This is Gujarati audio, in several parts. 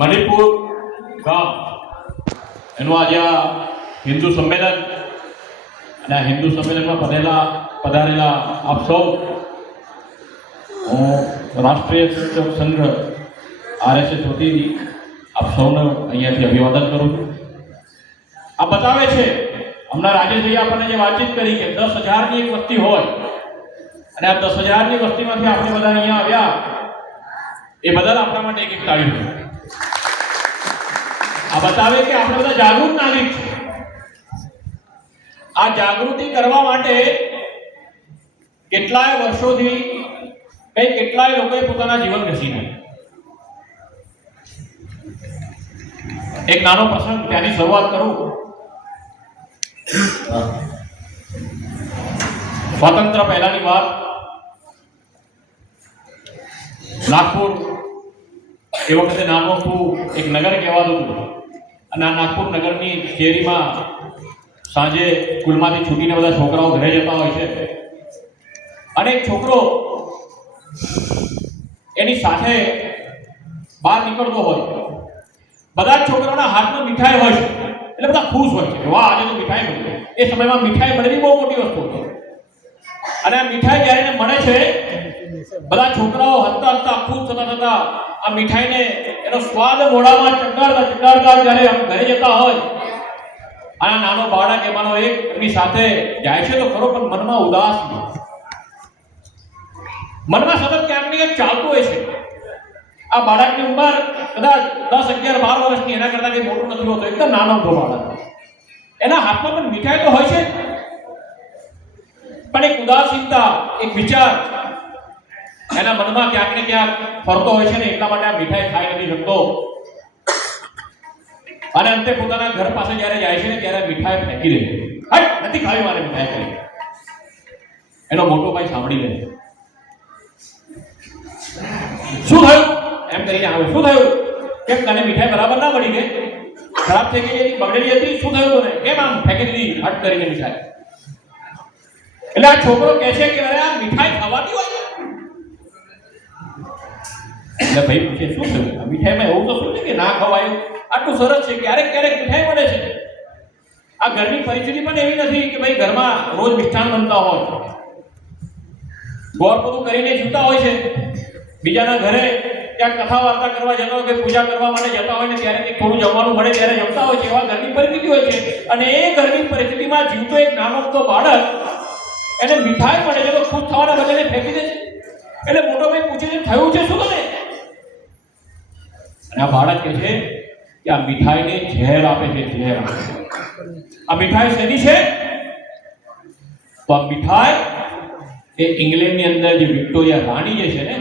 મણિપુર ગામ એનું આજે આ હિન્દુ સંમેલન અને આ હિન્દુ સંમેલનમાં પધારેલા આપ સૌ, હું રાષ્ટ્રીય શિક્ષક સંઘ RSS વતી આપ સૌને અહીંયાથી અભિવાદન કરું છું. આ બતાવે છે, હમણાં રાજેશભાઈ આપણને જે વાતચીત કરી કે 10,000ની એક વસ્તી હોય અને આ 10,000ની વસ્તીમાંથી આપણે બધા અહીંયા આવ્યા, એ બદલ આપણા માટે એક તાળીઓ. આ બતાવે કે આપણે બધા જાગૃત નાગરિક છે. આ જાગૃતિ કરવા માટે કેટલાય વર્ષોથી કેટલાય લોકોએ પોતાના જીવન ઘસી નાખ્યા. એક નાનો પ્રસંગ ત્યાંની શરૂઆત કરું. સ્વાતંત્ર્ય પહેલાની વાત, નાગપુર એ વખતે નાનું એક નગર કહેવાતું હતું અને આ નાગપુર નગરની શેરીમાં સાંજે સ્કૂલમાંથી છૂટીને બધા છોકરાઓ ઘરે જતા હોય છે અને એક છોકરો એની સાથે બહાર નીકળતો હોય. બધા જ છોકરાઓના હાથમાં મીઠાઈ હોય છે એટલે બધા ખુશ હોય છે, વાહ આજે તો મીઠાઈ મળી. એ સમયમાં મીઠાઈ મળવી બહુ મોટી વસ્તુ હતી અને આ મીઠાઈ જ્યારે મળે છે, બધા છોકરાઓ હસતા હસતા ખુશ થતા આ મીઠાઈને એનો સ્વાદ મોઢામાં ચટાડતા જ્યારે ઘરે જતા હોય, આ નાનો બાળક એમાંનો એક એમની સાથે જાય છે તો ખરો, પણ મનમાં ઉદાસ, મનમાં સતત ક્યાંક ને ક્યાંક ચાલતું હોય છે. આ બાળકની ઉંમર કદાચ 10, 11, 12 વર્ષની, એના કરતા કંઈ મોટું નથી હોતું, એકદમ નાનો હતો બાળક. એના હાથમાં પણ મીઠાઈ તો હોય છે, પણ એક ઉદાસીનતા, એક વિચાર એના મનમાં ક્યાંક ને ક્યાંક ફરતો હોય છે ને, એટલા માટે આ મીઠાઈ ખાઈ નથી શકતો. અને અંતે પોતાના ઘર પાસે જ્યારે જાય છે ને ત્યારે મીઠાઈ ફેંકી દે છે. હટ, નથી ખાવી મારે મીઠાઈ કરી. એનો મોટો ભાઈ સાંભળી લે છે. શું થયું એમ કરીને આવે. શું થયું? કેમ તને મીઠાઈ બરાબર ના મળી ગઈ? ખરાબ થઈ ગઈ હતી, બગડેલી હતી? શું થયું તને? કેમ આમ ફેંકી દીધી હટ કરીને મીઠાઈ? એટલે આ છોકરો કહે છે કે અરે આ મીઠાઈ ખાવાતી હોય. એટલે ભાઈ પૂછે શું થયું? આ મીઠાઈમાં એવું તો શું છે કે ના ખવાય? આટલું સરસ છે, ક્યારેક ક્યારેક મીઠાઈ મળે છે. આ ઘરની પરિસ્થિતિ પણ એવી નથી કે ભાઈ ઘરમાં રોજ મિષ્ટાન બનતા હોય. ગોળ બધું કરીને જીવતા હોય છે. બીજાના ઘરે ક્યાંક કથા વાર્તા કરવા જતા હોય કે પૂજા કરવા માટે જતા હોય ને ત્યારે કંઈક થોડું જમવાનું મળે ત્યારે જમતા હોય છે. એવા ઘરની પરિસ્થિતિ હોય છે અને એ ઘરની પરિસ્થિતિમાં જીવતો એક નાનો તો બાળક, એને મીઠાઈ મળે છે તો ખુશ થવાના બદલે ફેંકી દે છે. એટલે મોટો ભાઈ પૂછે છે થયું છે શું તને? અને આ બાળક કહે છે કે આ મીઠાઈને ઝેર આપે છે, ઝેર આપે છે. આ મીઠાઈ શેની છે? તો આ મીઠાઈ એ ઇંગ્લેન્ડની અંદર જે વિક્ટોરિયા રાણી જે છે ને,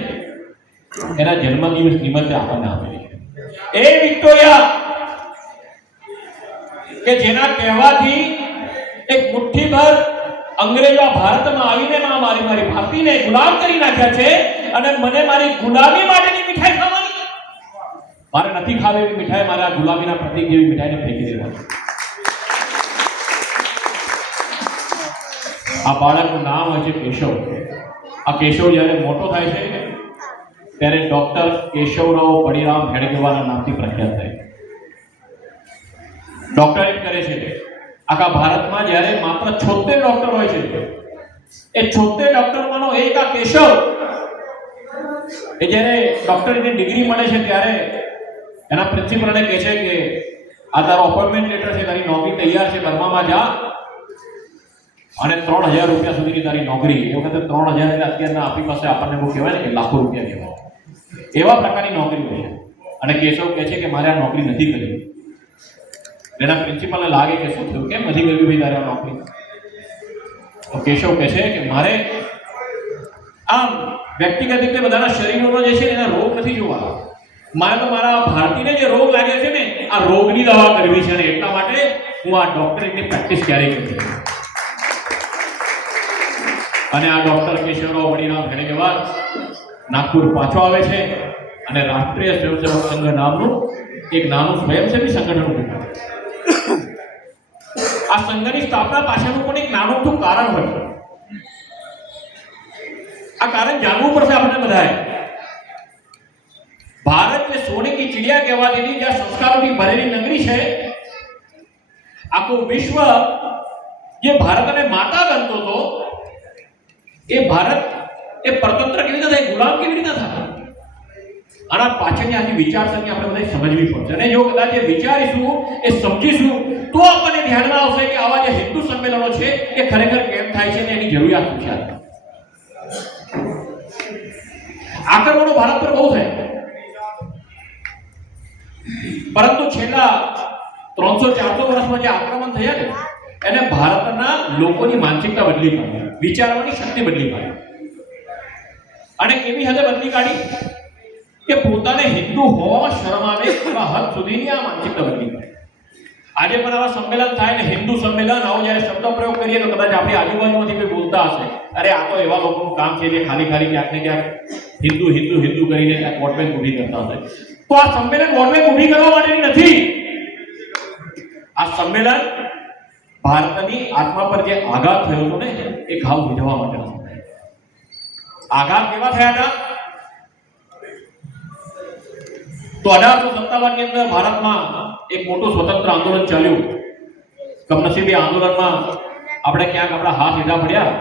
એના જન્મદિવસ નિમિત્તે આપણને આપેલી છે. એ વિક્ટોરિયા કે જેના કહેવાથી એક મુઠ્ઠીભર અંગ્રેજો ભારતમાં આવીને મારી ભારતીને ગુલામ કરી નાખ્યા છે અને મને મારી ગુલામી માટેની મીઠાઈ ખાવાની. મારે નથી ખાવી એવી મીઠાઈ, મારે આ ગુલામીના પ્રતીક જેવી મીઠાઈને ફેંકી દેવાની. આ બાળકનું નામ હોય છે કેશવ. આ કેશવ જ્યારે મોટો થાય છે ત્યારે ડોક્ટર કેશવરાવ બળીરામ હેડગેવારના નામથી પ્રખ્યાત થાય. ડોક્ટરેટ કરે છે. આખા ભારતમાં જ્યારે માત્ર 76 ડોક્ટર હોય છે, એ 76 ડોક્ટરમાંનો એક આ કેશવ. એ જ્યારે ડોક્ટરની ડિગ્રી મળે છે ત્યારે એના પ્રિન્સિપલને કહે છે કે આ તારો અપોઇન્ટમેન્ટ લેટર છે, તારી નોકરી તૈયાર છે, બર્મામાં જા અને 3,000 રૂપિયા સુધીની તારી નોકરી. એ વખતે 3,000 એટલે અત્યારના આપણી પાસે આપણને બહુ કહેવાય ને કે લાખો રૂપિયા કહેવાય, એવા પ્રકારની નોકરી હોય છે. અને કેશવ કહે છે કે મારે આ નોકરી નથી કરવી. એના પ્રિન્સિપલને લાગે કે શું થયું, કેમ નથી કરવી ભાઈ તારે આ નોકરી? તો કેશવ કહે છે કે મારે આમ વ્યક્તિગત રીતે બધાના શરીરોનો જે છે એના રોગ નથી જોવા, મારે તો મારા ભારતીને જે રોગ લાગે છે ને આ રોગની દવા કરવી છે અને એટલા માટે હું આ ડોક્ટરની પ્રેક્ટિસ ક્યારેય કરી. અને આ ડોક્ટર કેશવરાવ બળીરામ હેડગેવાર નાગપુર પાછો આવે છે અને રાષ્ટ્રીય સ્વયંસેવક સંઘ નામનું એક નાનું સ્વયંસેવી સંગઠન ઊભું કરે. આ સંઘની સ્થાપના પાછળનું પણ એક નાનું કારણ હોય છે. આ કારણ જાણવું પડશે આપણે બધાએ. भारत में सोने की ઇન્ડિયા કહેવાતી હતી, જ્યાં સંસ્કારોથી ભરેલી નગરી છે. આખું વિશ્વ જે ભારતને માતા ગણતો હતો, એ ભારત એ પરતંત્ર કેવી રીતે થાય, ગુલામ કેવી રીતે થાય? આના પાછળની આખી વિચારસરણી આપણે બધાએ સમજવી પડશે. અને જો કદાચ એ વિચારીશું, એ સમજીશું, તો આપણને ધ્યાનમાં આવશે કે આવા જે હિન્દુ સંમેલનો છે એ ખરેખર કેમ થાય છે ને એની જરૂરિયાત શું છે. આક્રમણો ભારત પર બહુ થયા, પરંતુ છેલ્લા 300-400 વર્ષમાં જે આક્રમણ થયા ને એને ભારતના લોકોની માનસિકતા બદલી કાઢી, વિચારવાની શક્તિ બદલી કાઢી. અને કેવી હદે બદલી કાઢી કે પોતાને હિન્દુ હોવામાં શરમ આવે એવા હદ સુધીની આ માનસિકતા બદલી કાઢી. આજે પણ આવા સંમેલન થાય ને હિન્દુ સંમેલન આવો જ્યારે શબ્દ પ્રયોગ કરીએ તો કદાચ આપણી આજુબાજુમાંથી કોઈ બોલતા હશે, અરે આ તો એવા લોકોનું કામ છે જે ખાલી ક્યાંક ને ક્યાંક હિન્દુ હિન્દુ હિન્દુ કરીને ક્યાંક વોટ બેંક ઊભી કરતા હશે. તો આ સંમેલન વોટ બેંક ઊભી કરવા માટેની નથી. આ સંમેલન ભારતની આત્મા પર જે આઘાત થયો હતો ને એ ઘાવ વિધવા માટે. આઘાત કેવા થયા હતા? તો 1857 ની અંદર ભારતમાં એક મોટું સ્વતંત્ર આંદોલન ચાલ્યું. કમનસીબે આંદોલનમાં આપણે ક્યાંક આપણા હાથ સીધા પડ્યા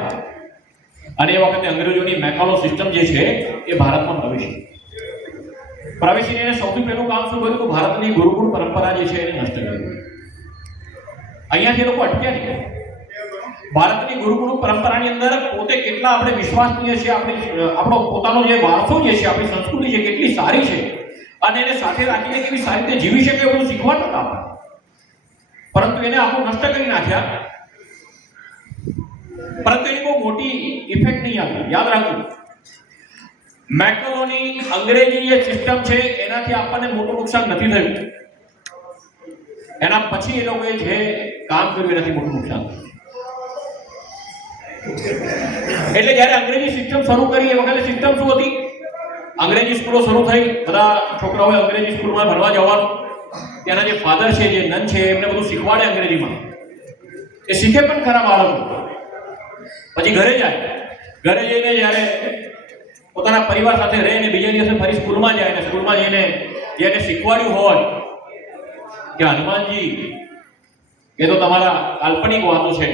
અને એ વખતે અંગ્રેજોની મેકાલો સિસ્ટમ જે છે એ ભારતમાં પ્રવેશીને એને સૌથી પહેલું કામ શું કર્યું? ભારતની ગુરુકુળ પરંપરા જે છે એને નષ્ટ કરી. અહીંયાથી લોકો અટક્યા નહીં. ભારતની ગુરુકુળ પરંપરાની અંદર પોતે કેટલા આપણે વિશ્વાસનીય છે, આપણો પોતાનો જે વારસો જે છે, આપણી સંસ્કૃતિ છે કેટલી સારી છે અને એને સાથે રાખીને કેવી સારી રીતે જીવી શકે એવું શીખવાડતા હતા આપણે. પરંતુ એને આખું નષ્ટ કરી નાખ્યા. પરંતુ એની બહુ મોટી ઇફેક્ટ નહીં આવી. યાદ રાખજો, મેકલોની અંગ્રેજી જે સિસ્ટમ છે એનાથી આપણને મોટું નુકસાન નથી થયું. એના પછી એ લોકોએ જે કામ કર્યું એનાથી મોટું નુકસાન થયું. એટલે જ્યારે અંગ્રેજી સિસ્ટમ શરૂ કરી એ વખતે સિસ્ટમ શું હતી? અંગ્રેજી સ્કૂલો શરૂ થઈ, બધા છોકરાઓએ અંગ્રેજી સ્કૂલમાં ભણવા જવાનું. ત્યાંના જે ફાધર છે, જે નન છે, એમને બધું શીખવાડે અંગ્રેજીમાં. એ શીખે પણ ખરા બાળકો. પછી ઘરે જાય, ઘરે જઈને જ્યારે પોતાના પરિવાર સાથે રહે ને બીજા દિવસે ફરી સ્કૂલમાં જાય ને સ્કૂલમાં જઈને જેને શીખવાડ્યું હોય કે હનુમાનજી એ તો તમારા કાલ્પનિક વાતો છે,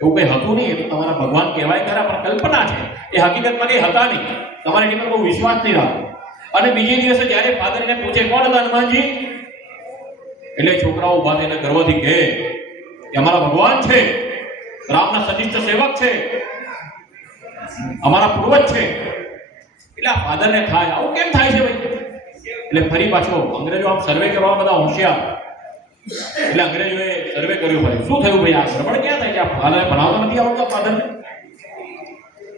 એવું કંઈ હતું નહીં, એ તો તમારા ભગવાન કહેવાય ખરા પણ કલ્પના છે, એ હકીકતમાં કંઈ હતા નહીં, તમારે એની પર બહુ વિશ્વાસ નહીં રાખો. અને બીજે દિવસે જ્યારે ફાધર એને પૂછે કોણ હતા હનુમાનજી, એટલે છોકરાઓ ઉભા થઈને ગર્વથી કહે કે અમારા ભગવાન છે, રામના સનિષ્ઠ સેવક છે, અમારા પૂર્વજ છે. એટલે આ ફાધરને થાય આવું કેમ થાય છે ભાઈ? એટલે ફરી પાછો અંગ્રેજો આમ સર્વે કરવા બધા હોશિયાર, એટલે અંગ્રેજોએ સર્વે કર્યું. ભાઈ શું થયું ભાઈ, આ ગરબડ ક્યાં થાય કે આ ફાધરને ભણાવતો નથી આવડતો? ફાધરને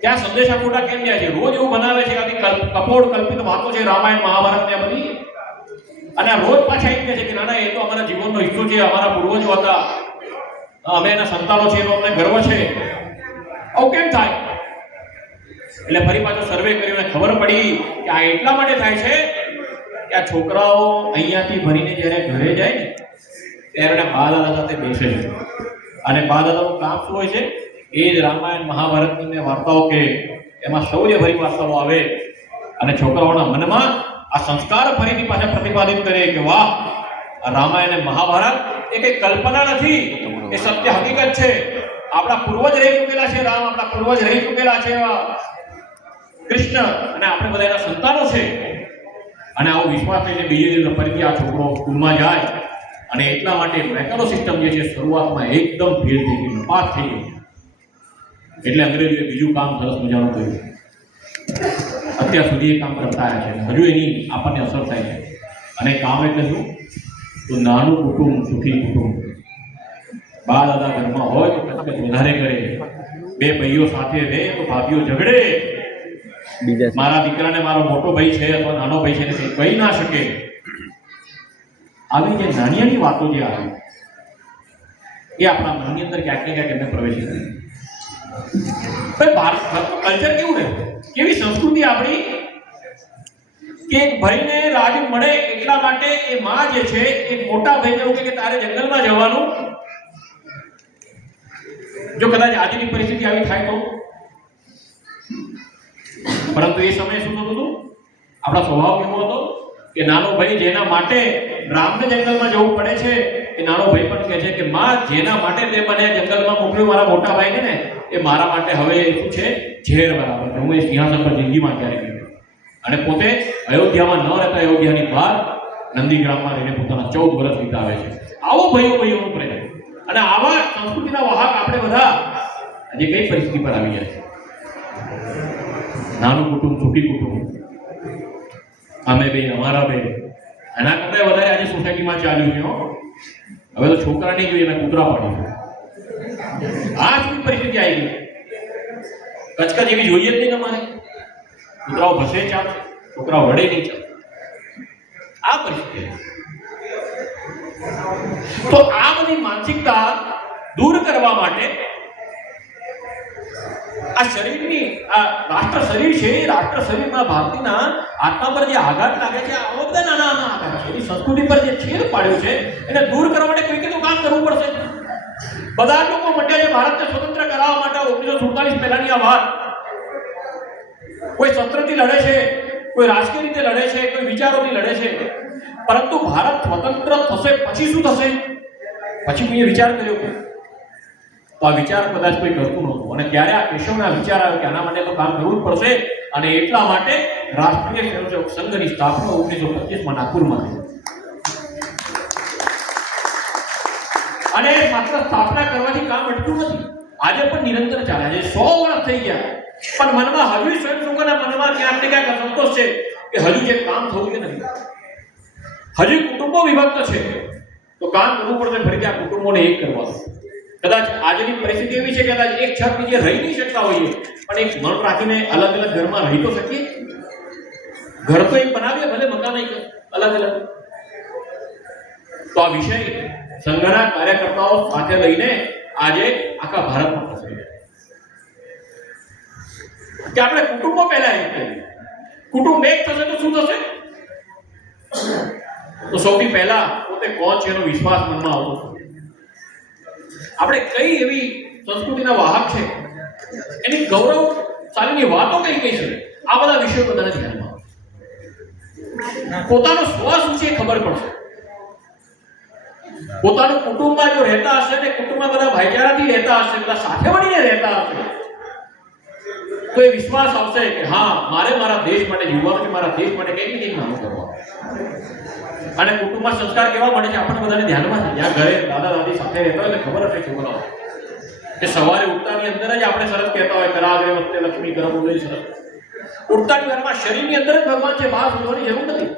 ત્યાં સંદેશા ખોટા કેમ જાય છે? રોજ એવું બનાવે છે કે કપોળ કલ્પિત વાતો છે, રામાયણ મહાભારત ને બધી, અને રોજ પાછા એમ કહે છે કે ના ના એ તો અમારા જીવનનો હિસ્સો છે, અમારા પૂર્વજો હતા, અમે એના સંતાનો છે, એનો અમને ગર્વ છે. આવું કેમ થાય? એટલે ફરી પાછો સર્વે કર્યો અને ખબર પડી કે આ એટલા માટે થાય છે કે આ છોકરાઓ અહીંયાથી ભરીને જ્યારે ઘરે જાય ને ત્યારે બા દાદા સાથે બેસે છે, અને બા દાદાનું કામ શું હોય છે? એ જ રામાયણ મહાભારતની વાર્તાઓ કે એમાં શૌર્યભરી વાર્તાઓ આવે અને છોકરાઓના મનમાં આ સંસ્કાર ફરીથી પાછા પ્રતિપાદિત કરે કે વાહ, રામાયણ અને મહાભારત એ કઈ કલ્પના નથી, એ સત્ય હકીકત છે. આપણા પૂર્વજ રહી ચૂકેલા છે, રામ આપણા પૂર્વજ રહી ચૂકેલા છે, કૃષ્ણ, અને આપણે બધા એના સંતાનો છે. અને આવો વિશ્વાસ લઈને બીજે દિવસે ફરીથી આ છોકરો સ્કૂલમાં જાય. અને એટલા માટે મેકલો સિસ્ટમ જે છે શરૂઆતમાં એકદમ ભેળ થઈ ગઈ, નપાસ થઈ ગઈ. એટલે અંગ્રેજોએ બીજું કામ સરસ મજાનું કર્યું. અત્યાર સુધી એ કામ કરતા આવ્યા છે, હજુ એની આપણને અસર થાય છે. અને કામ એટલે શું? તો નાનું કુટુંબ સુખી કુટુંબ. બા દાદા ઘરમાં હોય તો કચકચ વધારે કરે, બે ભાઈઓ સાથે રહે તો ભાભીઓ ઝઘડે, મારા દીકરાને મારો મોટો ભાઈ છે અથવા નાનો ભાઈ છે ને કંઈ કહી ના શકે. આવી જે નાની નાની વાતો જે આવી એ આપણા મનની અંદર ક્યાંક ને ક્યાંક એમને પ્રવેશી ગઈ. ભારત કલ્ચર કેવું રહે, કેવી સંસ્કૃતિ આપણી કે એક ભાઈને રાજ મળે એટલા માટે એ માં જે છે એ મોટા ભાઈને એવું કે તારે જંગલમાં જવાનું. જો કદાચ આજની પરિસ્થિતિ આવી થાય તો, પરંતુ એ સમયે શું થતું હતું? આપણા સ્વભાવ કેવો હતો કે નાનો ભાઈ જેના માટે રામને જંગલમાં જવું પડે છે, એ નાનો ભાઈ પણ કહે છે કે માં જેના માટે તે મને જંગલમાં મોકલ્યો મારા મોટા ભાઈને ને, એ મારા માટે હવે શું છે, ઝેર બરાબર છે. હું એ સિંહાસન પર જિંદગીમાં ક્યારે ગયો. અને પોતે અયોધ્યામાં ન રહેતા અયોધ્યાની બહાર નંદીગ્રામમાં રહીને પોતાના 14 વર્ષ વિતાવે છે. આવો ભાઈઓનો પ્રેમ અને આવા સંસ્કૃતિના વાહક આપણે બધા આજે કઈ પરિસ્થિતિ પર આવી જાય છે. નાનું કુટુંબ, સુખી કુટુંબ, અમે બે, અમારા બે, એના કરતા વધારે આજે સોસાયટીમાં ચાલ્યું છે. હવે તો છોકરા નહીં જોઈએ, એના કૂતરા પાડી. આ શું પરિસ્થિતિ આવી ગઈ? કચકચ એવી જોઈએ જ નહીં તમારે. કૂતરાઓ ભસે ચાલશે, છોકરાઓ વડે નહીં ચાલે. આ પરિસ્થિતિ. તો આ બધી માનસિકતા દૂર કરવા માટે આ શરીરની, આ રાષ્ટ્ર શરીર છે, એ રાષ્ટ્ર શરીરમાં ભારતીના આત્મા પર જે આઘાત લાગે છે, આ બધા નાના નાના આઘાત છે. એની સંસ્કૃતિ પર જે છેદ પાડ્યો છે, એને દૂર કરવા માટે કોઈકે તો કામ કરવું પડશે. બધા લોકો મંડ્યા છે ભારતને સ્વતંત્ર કરાવવા માટે. 1947 પહેલાની આ વાત. કોઈ શસ્ત્રથી લડે છે, કોઈ રાજકીય રીતે લડે છે, કોઈ વિચારોથી લડે છે, પરંતુ ભારત સ્વતંત્ર થશે પછી શું થશે? પછી મેં વિચાર કર્યો કે તો આ વિચાર કદાચ કોઈ કરતું નહોતું. અને ત્યારે આ કેશવના વિચાર આવ્યો કે આના માટે તો કામ કરવું જ પડશે. અને એટલા માટે રાષ્ટ્રીય સ્વયંસેવક સંઘની સ્થાપના 1925માં નાગપુરમાં થઈ. અને માત્ર સ્થાપના કરવાથી કામ અટક્યું નથી. આજે પણ નિરંતર ચાલે છે. 100 વર્ષ થઈ ગયા, પણ મનમાં હજુ સ્વયંસેવકોના મનમાં ક્યાંક ને ક્યાંક સંતોષ છે કે હજુ જે કામ થવું કે નથી. હજુ કુટુંબો વિભક્ત છે, તો કામ કરવું પડશે ફરીથી આ કુટુંબોને એક કરવા. કદાચ આજની પરિસ્થિતિ એવી છે કે કદાચ એક છત નીચે રહી નહીં શકતા હોઈએ, પણ એક મન રાખીને અલગ અલગ ઘરમાં રહી તો શકીએ. ઘર તો એક બનાવીએ, ભલે મકાન એક અલગ અલગ. તો આ વિષય સંઘના કાર્યકર્તાઓ સાથે લઈને આજે આખા ભારતમાં પસરી કે આપણે કુટુંબો પહેલા એક કરીએ. કુટુંબ એક થશે તો શું થશે? તો સૌથી પહેલા પોતે કોણ છે એનો વિશ્વાસ મનમાં આવતો. આપણે કઈ એવી સંસ્કૃતિના વાહક છે, એની ગૌરવશાળીની વાતો કઈ કઈ છે, આ બધા વિષયો બધાને ધ્યાનમાં આવે. પોતાનો સ્વ શું છે ખબર પડશે. પોતાનું કુટુંબમાં જો રહેતા હશે ને કુટુંબમાં બધા ભાઈચારાથી રહેતા હશે, બધા સાથે મળીને રહેતા હશે, તો એ વિશ્વાસ આવશે કે હા મારે મારા દેશ માટે જીવવાનું છે, મારા દેશ માટે કઈ કઈ કામ કરવા. અને કુટુંબમાં સંસ્કાર કેવા મળે છે આપણને બધાને ધ્યાનમાં છે. જ્યાં ઘરે દાદા દાદી સાથે રહેતા હોય એટલે ખબર હશે છોકરાઓ કે સવારે ઉઠતાની અંદર જ આપણે સરસ કહેતા હોય કરાવે વખતે લક્ષ્મી કરમ ઉદય સરસ. ઉઠતાની વારમાં શરીરની અંદર જ ભગવાન છે, બહાર શોધવાની જરૂર નથી.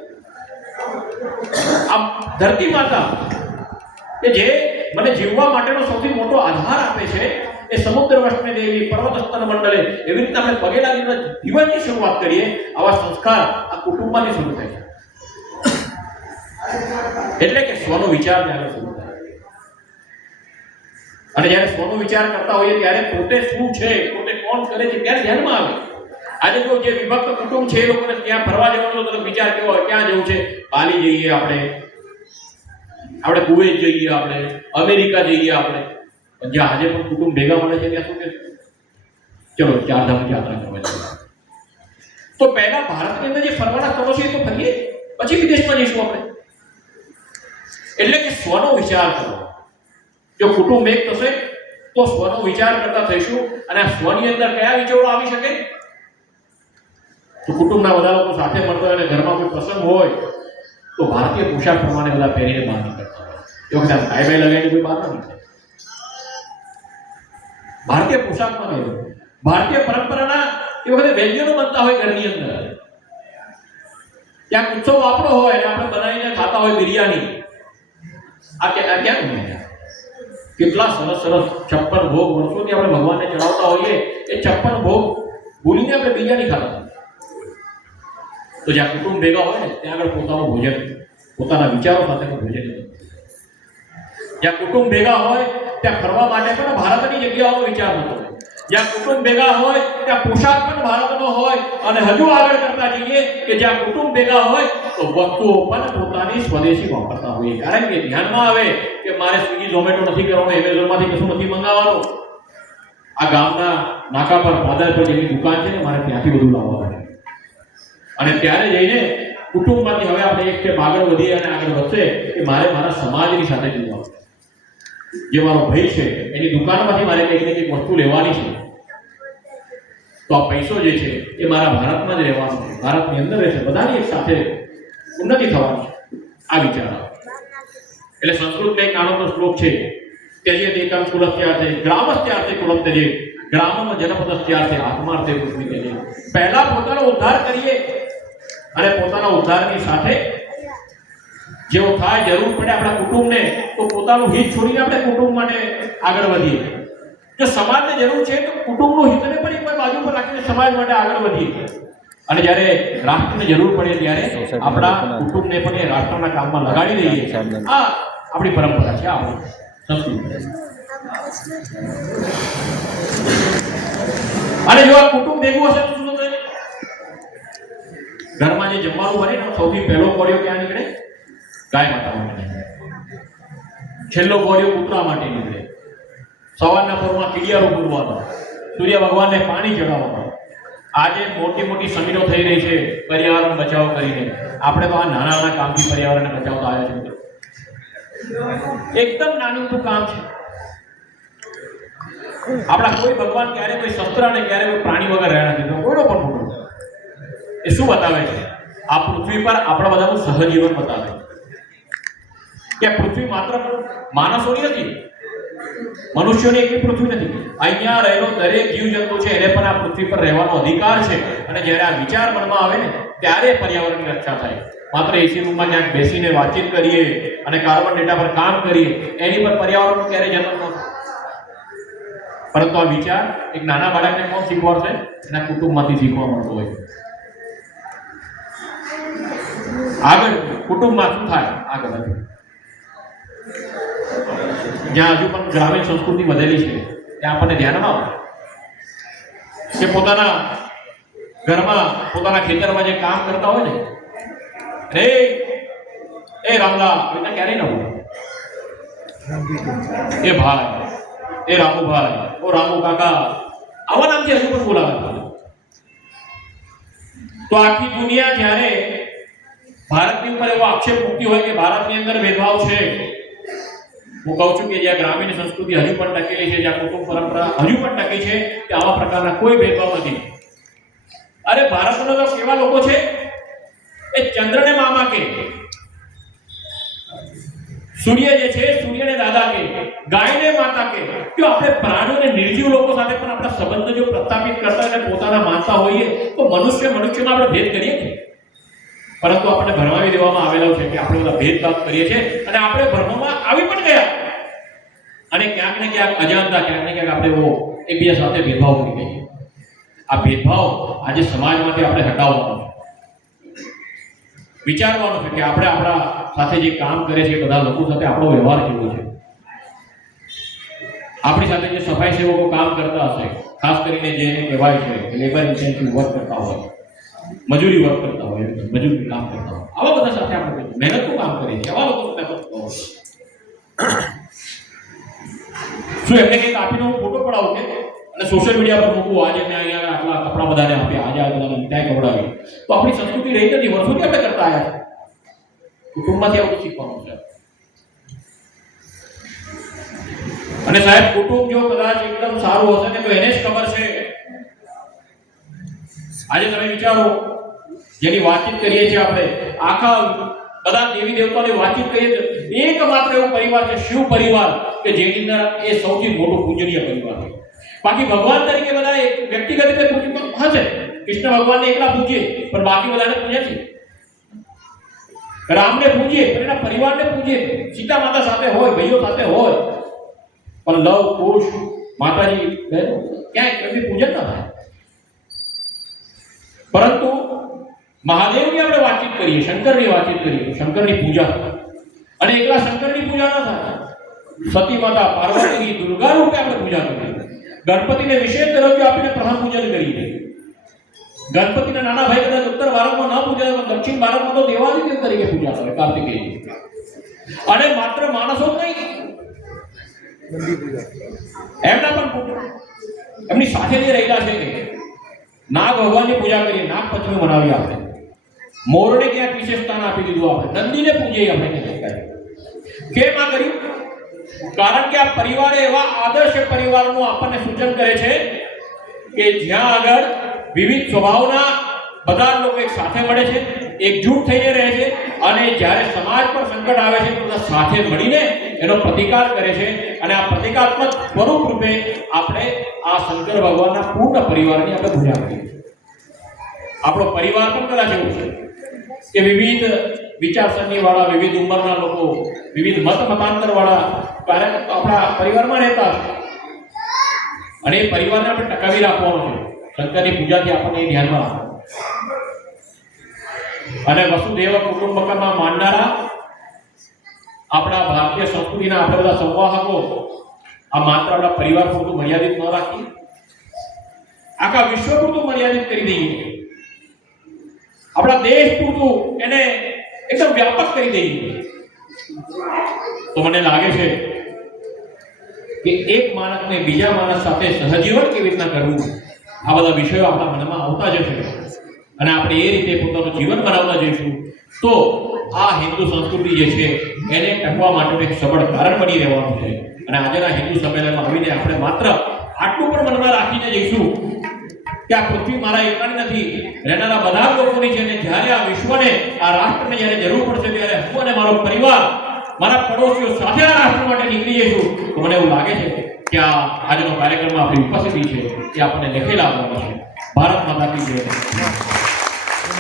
આ ધરતી માતા કે જે મને જીવવા માટેનો સૌથી મોટો આધાર આપે છે, એ સમુદ્ર વષ્ણે દેવી પર્વત સ્તન મંડળે, એવી રીતે આપણે પગે લાગીને જીવનની શરૂઆત કરીએ. આવા સંસ્કાર આ કુટુંબમાંથી શરૂ થાય છે. એટલે કે સ્વનો વિચાર જ્યારે શરૂ થાય, અને જ્યારે સ્વનો વિચાર કરતા હોઈએ ત્યારે પોતે શું છે, પોતે કોણ કરે છે ત્યારે ધ્યાનમાં આવે. આજે જો જે વિભક્ત કુટુંબ છે એ લોકોને ત્યાં ફરવા જવાનો તો વિચાર કેવો હોય, ક્યાં જવું છે? બાલી જઈએ આપણે કુવૈત જઈએ, આપણે અમેરિકા જઈએ. આપણે જ્યાં આજે પણ કુટુંબ ભેગા મળે છે ત્યાં શું કે ચલો ચારધામ યાત્રા કરવા જઈએ. તો પહેલા ભારતની અંદર જે ફરવાના સ્થળો છે એ તો ફરીએ, પછી વિદેશમાં જઈશું આપણે. એટલે કે સ્વનો વિચાર કરો. જો કુટુંબ એક થશે તો સ્વનો વિચાર કરતા થઈશું. અને આ સ્વની અંદર કયા વિચારો આવી શકે? તો કુટુંબના બધા લોકો સાથે મળતા હોય અને ઘરમાં કોઈ પ્રસંગ હોય તો ભારતીય પોશાક પ્રમાણે બધા પહેરીને બહાર નીકળતા હોય. એ વખતે ટાઈ બાઈ લગાવીને કોઈ બહાર ના નીકળે. ભારતીય પોશાકમાં નહીં. ભારતીય પરંપરાના એ વખતે વ્યંજનો બનતા હોય ઘરની અંદર. ત્યાં ઉત્સવ આપણો હોય અને આપણે બનાવીને ખાતા હોય બિરયાની. આ ક્યાં કેટલા સરસ સરસ 56 ભોગ વર્ષોથી આપણે ભગવાનને ચડાવતા હોઈએ. એ 56 ભોગ ભૂલીને આપણે બિરયાની ખાતા. તો જ્યાં કુટુંબ ભેગા હોય ને ત્યાં આગળ પોતાનું ભોજન, પોતાના વિચારો સાથેનું ભોજન. જ્યાં કુટુંબ ભેગા હોય ત્યાં ફરવા માટે પણ ભારતની જગ્યાઓનો વિચાર થતો હોય. જ્યાં કુટુંબ ભેગા હોય ત્યાં પોશાક પણ ભારતનો હોય. અને હજુ આગળ કરતા જઈએ કે જ્યાં કુટુંબ ભેગા હોય તો વસ્તુઓ પણ પોતાની સ્વદેશી વાપરતા હોઈએ. કારણ કે ધ્યાનમાં આવે કે મારે સ્વિગી ઝોમેટો નથી કરવાનું, એમેઝોનમાંથી કશું નથી મંગાવવાનું. આ ગામના નાકા પર પાદર પર જેની દુકાન છે ને મારે ત્યાંથી બધું લાવવાનું. અને ત્યારે જઈને કુટુંબમાંથી હવે આપણે એક સ્ટેપ આગળ વધીએ અને આગળ વધશે કે મારે મારા સમાજની સાથે જોડવાનું. જે મારો ભાઈ છે એની દુકાનમાંથી મારે કંઈક ને કંઈક વસ્તુ લેવાની છે, તો આ પૈસો જે છે એ મારા ભારતમાં જ રહેવાનો છે, ભારતની અંદર રહેશે, બધાની એક સાથે ઉન્નતિ થવાની છે. આ વિચાર એટલે સંસ્કૃતમાં એક નાનો શ્લોક છે, ત્યજેત એકમ કુલસ્યાર્થે ગ્રામસ્યાર્થે કુલમ ત્યજેત ગ્રામમાં જનપદસ્યાર્થે આત્માર્થે પૃથ્વી ત્યજેત. પહેલા પોતાનો ઉદ્ધાર કરીએ અને પોતાના ઉદ્ધારની સાથે જેવો થાય જરૂર પડે આપણા કુટુંબને, તો પોતાનું હિત છોડીને આપણે કુટુંબ માટે આગળ વધીએ. જો સમાજને જરૂર છે તો કુટુંબનું હિતને પણ એક બાજુ પર રાખીને સમાજ માટે આગળ વધીએ. અને જ્યારે રાષ્ટ્રને જરૂર પડે ત્યારે આપણા કુટુંબને પણ એ રાષ્ટ્રના કામમાં લગાડી દઈએ. આ આપણી પરંપરા છે, આપણી સંસ્કૃતિ. અને જો આ કુટુંબ ભેગું હશે તો શું થશે? ઘરમાં જે જમવાનું બને ને સૌથી પહેલો કોળિયો ક્યાં નીકળે? ગાય માતા માટે નીકળે. છેલ્લો કોળિયો કૂતરા માટે નીકળે. સવારના પોરમાં કીડિયારો પૂરવાનો, સૂર્ય ભગવાનને પાણી ચડાવવાનું. આજે મોટી મોટી સમિતો થઈ રહી છે પર્યાવરણ બચાવ કરીને. આપણે તો આ નાના નાના કામથી પર્યાવરણને બચાવતા આવ્યા છે. એકદમ નાનું કામ છે. આપણા કોઈ ભગવાન ક્યારે કોઈ શસ્ત્ર અને ક્યારે કોઈ પ્રાણી વગર રહ્યા નથી. કોઈનો પણ મોટો એ શું બતાવે છે? આ પૃથ્વી પર આપણા બધાનું સહજીવન બતાવે છે કે પૃથ્વી માત્ર માણસોની નથી, મનુષ્યોની એકલી પૃથ્વી નથી. અહીંયા રહેલો દરેક જીવજંતુ છે એને પણ આ પૃથ્વી પર રહેવાનો અધિકાર છે. અને જ્યારે આ વિચાર મનમાં આવે ને ત્યારે પર્યાવરણની રક્ષા થાય. માત્ર એસી રૂમમાં ક્યાંક બેસીને વાતચીત કરીએ અને કાર્બન ડેટા પર કામ કરીએ એની પર પર્યાવરણનો ક્યારેય જન્મ ન થાય. પરંતુ આ વિચાર એક નાના બાળકને કોણ શીખવાડશે? એના કુટુંબમાંથી શીખવા મળતો હોય. આગળ કુટુંબમાં શું થાય? આગળ જ્યાં હજુ પણ ગ્રામીણ સંસ્કૃતિ વધેલી છે ત્યાં આપણને ધ્યાનમાં આવે કે પોતાના ઘરમાં પોતાના ખેતરમાં જે કામ કરતા હોય ને, એ રામલા એટલે ક્યારેય ન બોલે. એ ભાઈ, એ રામુભાઈ, ઓ રામુ કાકા, આવા નામથી હજુ પણ બોલાવે. તો આખી દુનિયા જ્યારે ભારતની ઉપર એવો આક્ષેપ મૂકતી હોય કે ભારતની અંદર ભેદભાવ છે, હું કહું છું કે જ્યાં ગ્રામીણ સંસ્કૃતિ હજુ પણ ટકેલી છે, જ્યાં કુટુંબ પરંપરા હજુ પણ ટકી છે, કે આવા પ્રકારના કોઈ ભેદભાવ નથી. અરે ભારતનો તો કેવા લોકો છે, એ ચંદ્રને મામા કે, સૂર્ય જે છે સૂર્યને દાદા કે, ગાયને માતા કે. જો આપણે પ્રાણીઓ અને નિર્જીવ લોકો સાથે પણ આપણા સંબંધ જો પ્રસ્થાપિત કરતા અને પોતાના માનતા હોઈએ તો મનુષ્યમાં આપણે ભેદ કરીએ છીએ. પરંતુ આપણને ભરમાવી દેવામાં આવેલો છે કે આપણે બધા ભેદભાવ કરીએ છીએ અને આપણે ભરમમાં આવી પણ ગયા. અને ક્યાંક ને ક્યાંક અજાણતા ક્યાંક ને ક્યાંક આપણે એકબીજા સાથે ભેદભાવ કરી દઈએ. આ ભેદભાવ આજે સમાજમાંથી આપણે હટાવવાનો છે. વિચારવાનું છે કે આપણે આપણા સાથે જે કામ કરે છે બધા લોકો સાથે આપણો વ્યવહાર કેવો છે. આપણી સાથે જે સફાઈ સેવકો કામ કરતા હશે, ખાસ કરીને જેને કહેવાય છે લેબર ઇન્ટેન્સિવ વર્ક કરતા હોય, મજૂરી વર્ક કરતા હોય, મજૂરી કામ કરતા હોય, આવા બધા સાથે આપણે મહેનતનું કામ કરીએ છીએ. આવા લોકો સાથે શું એમને કંઈક આપીને હું ફોટો પડાવું કે અને સોશિયલ મીડિયા પર મૂકવું, આજે મેં અહીંયા આટલા કપડા બધાને આપ્યા, આજે આ બધાને મીઠાઈ ખવડાવી, તો આપણી સંસ્કૃતિ રહી નથી. વર્ષોથી આપણે કરતા આવ્યા છે. કુટુંબમાંથી આવું શીખવાનું છે. અને સાહેબ કુટુંબ જો કદાચ એકદમ સારું હશે ને તો એને જ ખબર છે. આજે તમે વિચારો, જેની વાતચીત કરીએ છીએ આપણે, આખા બધા દેવી દેવતાની વાતચીત કરીએ, એકમાત્ર એવો પરિવાર છે શિવ પરિવાર કે જેની અંદર એ સૌથી મોટો પૂજનીય પરિવાર છે. બાકી ભગવાન તરીકે બધા વ્યક્તિગત રીતે પૂજ્ય હશે. કૃષ્ણ ભગવાનને એકલા પૂજીએ પણ બાકી બધાને પૂજે છે. રામને પૂજીએ પણ એના પરિવારને પૂજીએ. સીતા માતા સાથે હોય, ભાઈઓ સાથે હોય, પણ લવ કુશ માતાજી ક્યાંય એમની પૂજન ન થાય. પરંતુ મહાદેવની આપણે વાતચીત કરીએ, શંકરની વાતચીત કરીએ, શંકરની પૂજા, અને એકલા શંકરની પૂજા ન થાય, સતી માતા, પાર્વતીની, દુર્ગા રૂપે આપણે પૂજા કરીએ. ગણપતિને વિશેષ દરજ્જો આપીને પ્રથમ પૂજન કરીએ. ગણપતિના નાના ભાઈ કદાચ ઉત્તર ભારતમાં ન પૂજાય તો દક્ષિણ ભારતમાં તો દેવાદિદેવ તરીકે પૂજા કરે, કાર્તિકેય. અને માત્ર માણસો જ નહીં, એમના પણ એમની સાથે જે રહેલા છે નાગ ભગવાનની પૂજા કરીએ, નાગ પંચમી મનાવી આપણે. મોરને ક્યાંક વિશેષ સ્થાન આપી દીધું, આપણે નંદીને પૂજે આપણે કહી શકાય. કેમ આ કર્યું? કારણ કે આ પરિવારે એવા આદર્શ પરિવારનું આપણને સૂચન કરે છે કે જ્યાં આગળ વિવિધ સ્વભાવના બધા લોકો એક સાથે મળે છે, એકજૂટ થઈને રહે છે, અને જ્યારે સમાજ પર સંકટ આવે છે તો બધા સાથે મળીને એનો પ્રતિકાર કરે છે. અને આ પ્રતિકાત્મક સ્વરૂપ રૂપે આપણે આ શંકર ભગવાનના પૂર્ણ પરિવારની આપણે પૂજા કરીએ. આપણો પરિવાર પણ કદાચ એવું છે કે વિવિધ વિચારસરણી વાળા, વિવિધ ઉંમરના લોકો, વિવિધ મતાંતર વાળા આપણા પરિવારમાં રહેતા છે, અને એ પરિવારને આપણે ટકાવી રાખવાનો છે. શંકરની પૂજાથી આપણને એ ધ્યાનમાં રાખવાનું. અને વસુદેવ કુટુંબકમમાં માનનારા આપણા ભારતીય સંસ્કૃતિના આપણે બધા સંવાહકો આ માત્ર આપણા પરિવાર પૂરતું મર્યાદિત ન રાખી આખા વિશ્વ પૂરતું મર્યાદિત કરી દઈએ, આપણા દેશ પૂરતું એને એકદમ વ્યાપક કરી દઈએ, તો મને લાગે છે કે એક માણસને બીજા માણસ સાથે સહજીવન કેવી રીતના કરવું, આ બધા વિષયો આપણા મનમાં આવતા જશે, અને આપણે એ રીતે પોતાનું જીવન બનાવતા જઈશું તો આ હિન્દુ સંસ્કૃતિ જે છે એને ટકવા માટેનું એક સબળ કારણ બની રહેવાનું છે. અને આજના હિન્દુ સંમેલનમાં આવીને આપણે માત્ર આટલું પણ મનમાં રાખીને જઈશું કે આ પૃથ્વી મારા એકલાની નથી, રહેનારા બધા લોકોની છે, અને જ્યારે આ વિશ્વને, આ રાષ્ટ્રને જ્યારે જરૂર પડશે ત્યારે હું અને મારો પરિવાર, મારા પડોશીઓ સાથે આ રાષ્ટ્ર માટે નીકળી જઈશું. તો મને એવું લાગે છે કે આ આજનો કાર્યક્રમમાં આપણી ઉપસ્થિતિ છે એ આપણને લખેલા આપવાનો છે. ભારત માતા કી જય.